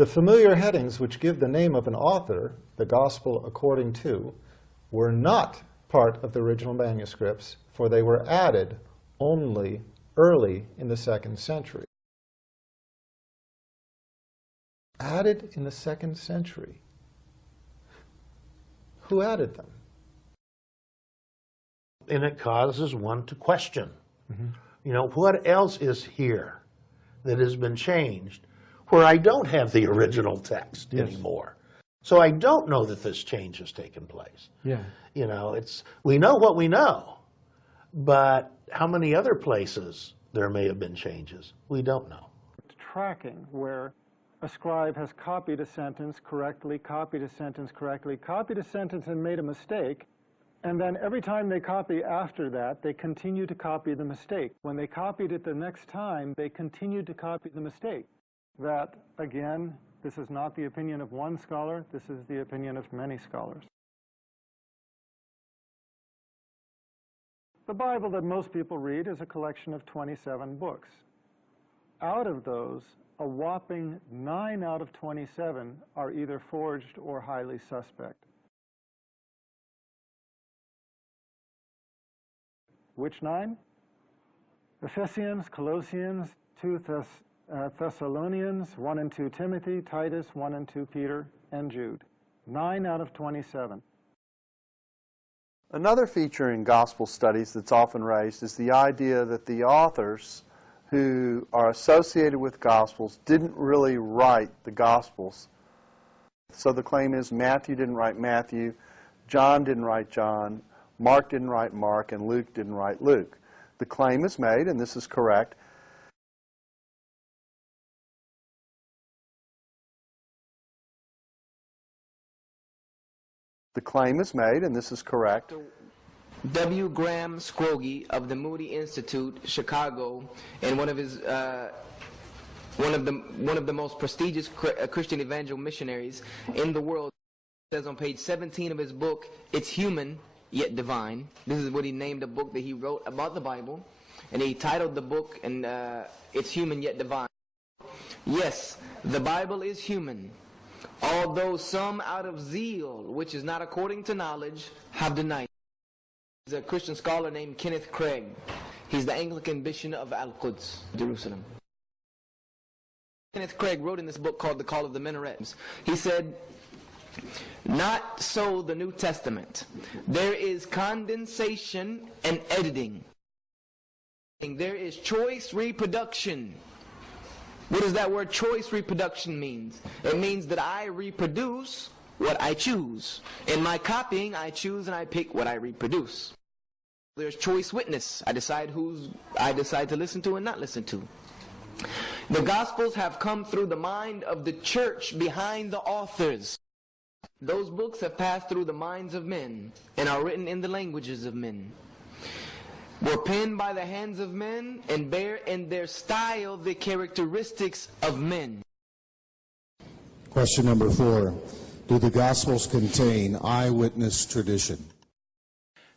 The familiar headings which give the name of an author, the Gospel according to, were not part of the original manuscripts, for they were added only early in the 2nd century. Added in the 2nd century. Who added them? And it causes one to question. You know, what else is here that has been changed where I don't have the original text anymore? So I don't know that this change has taken place. Yeah. You know, we know what we know, but how many other places there may have been changes, we don't know. Tracking, where a scribe has copied a sentence correctly, copied a sentence correctly, copied a sentence and made a mistake, and then every time they copy after that, they continue to copy the mistake. When they copied it the next time, they continued to copy the mistake. That, again, this is not the opinion of one scholar, this is the opinion of many scholars. The Bible that most people read is a collection of 27 books. Out of those, a whopping 9 out of 27 are either forged or highly suspect. Which 9? Ephesians, Colossians, 2 Thessalonians, 1 and 2 Timothy, Titus, 1 and 2 Peter, and Jude. 9 out of 27. Another feature in gospel studies that's often raised is the idea that the authors who are associated with gospels didn't really write the gospels. So the claim is Matthew didn't write Matthew, John didn't write John, Mark didn't write Mark, and Luke didn't write Luke. The claim is made, and this is correct, W. Graham Scroggie of the Moody Institute, Chicago, and one of the most prestigious Christian evangelical missionaries in the world, says on page 17 of his book, "It's Human Yet Divine." This is what he named a book that he wrote about the Bible, and he titled the book, and "It's Human Yet Divine." Yes, the Bible is human, although some out of zeal, which is not according to knowledge, have denied. There's a Christian scholar named Kenneth Craig. He's the Anglican bishop of Al-Quds, Jerusalem. Kenneth Craig wrote in this book called The Call of the Minarets. He said, "Not so the New Testament. There is condensation and editing. There is choice reproduction." What does that word choice reproduction mean? It means that I reproduce what I choose. In my copying, I choose and I pick what I reproduce. There's choice witness. I decide to listen to and not listen to. The Gospels have come through the mind of the church behind the authors. Those books have passed through the minds of men and are written in the languages of men, were penned by the hands of men, and bear in their style the characteristics of men. Question number 4. Do the Gospels contain eyewitness tradition?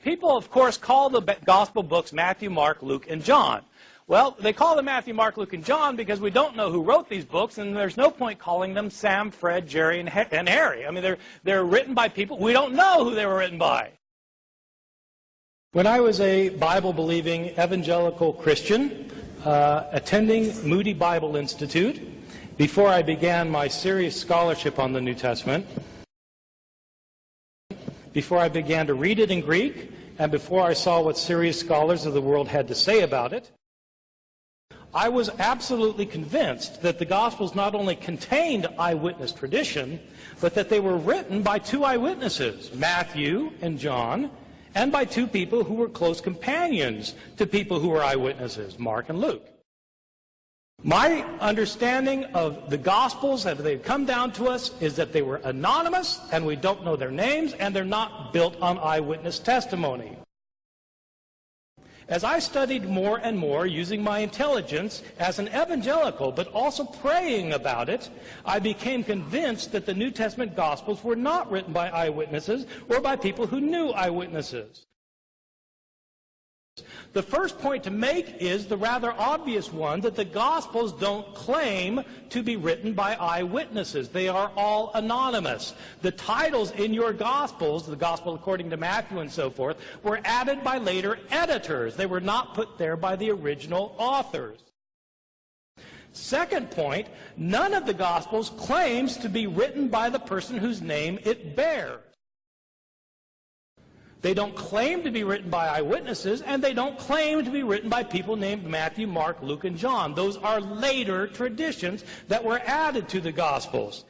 People, of course, call the Gospel books Matthew, Mark, Luke, and John. Well, they call them Matthew, Mark, Luke, and John because we don't know who wrote these books, and there's no point calling them Sam, Fred, Jerry, and Harry. I mean, they're written by people. We don't know who they were written by. When I was a Bible-believing evangelical Christian attending Moody Bible Institute, before I began my serious scholarship on the New Testament, before I began to read it in Greek, and before I saw what serious scholars of the world had to say about it, I was absolutely convinced that the Gospels not only contained eyewitness tradition, but that they were written by 2 eyewitnesses, Matthew and John, and by 2 people who were close companions to people who were eyewitnesses, Mark and Luke. My understanding of the Gospels, as they've come down to us, is that they were anonymous, and we don't know their names, and they're not built on eyewitness testimony. As I studied more and more using my intelligence as an evangelical, but also praying about it, I became convinced that the New Testament Gospels were not written by eyewitnesses or by people who knew eyewitnesses. The first point to make is the rather obvious one that the Gospels don't claim to be written by eyewitnesses. They are all anonymous. The titles in your Gospels, the Gospel according to Matthew and so forth, were added by later editors. They were not put there by the original authors. Second point, none of the Gospels claims to be written by the person whose name it bears. They don't claim to be written by eyewitnesses, and they don't claim to be written by people named Matthew, Mark, Luke, and John. Those are later traditions that were added to the Gospels.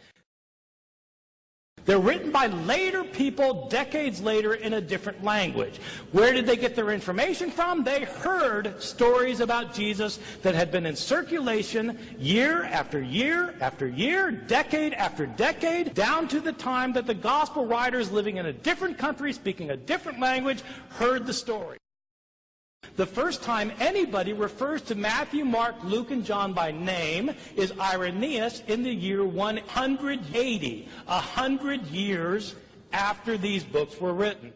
They're written by later people, decades later, in a different language. Where did they get their information from? They heard stories about Jesus that had been in circulation year after year after year, decade after decade, down to the time that the gospel writers living in a different country, speaking a different language, heard the story. The first time anybody refers to Matthew, Mark, Luke, and John by name is Irenaeus in the year 180, 100 years after these books were written.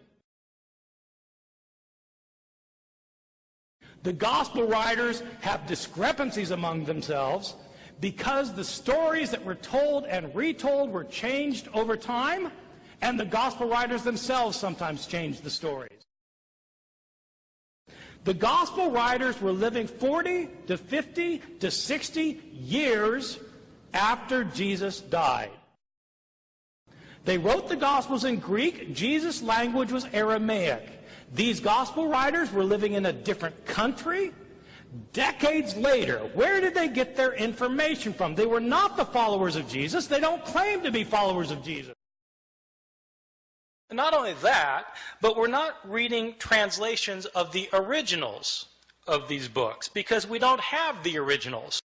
The gospel writers have discrepancies among themselves because the stories that were told and retold were changed over time, and the gospel writers themselves sometimes changed the stories. The gospel writers were living 40 to 50 to 60 years after Jesus died. They wrote the Gospels in Greek. Jesus' language was Aramaic. These gospel writers were living in a different country. Decades later, where did they get their information from? They were not the followers of Jesus. They don't claim to be followers of Jesus. Not only that, but we're not reading translations of the originals of these books because we don't have the originals.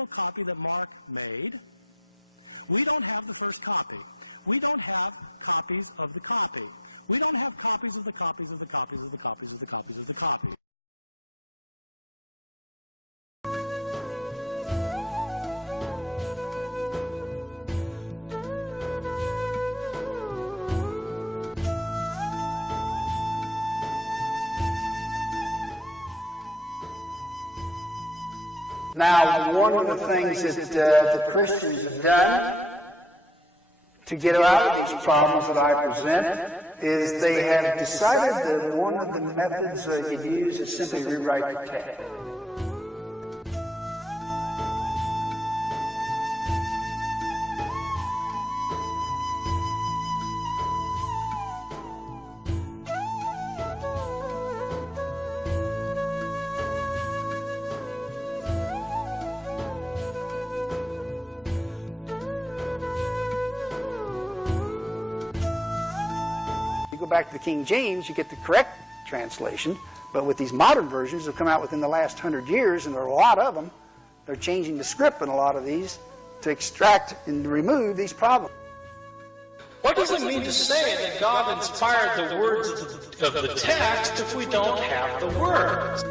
original copy that Mark made, we don't have the first copy. We don't have copies of the copy. We don't have copies of the copies of the copies of the copies of the copies of the copies. Now, one of the things that the Christians have done to get out of these problems that I present is they have decided that one of the methods you use is simply rewrite the text. Go back to the King James, you get the correct translation, but with these modern versions that have come out within the last 100 years, and there are a lot of them, they're changing the script in a lot of these to extract and remove these problems. What does it mean to say that God inspired the words of the text if we don't have the words?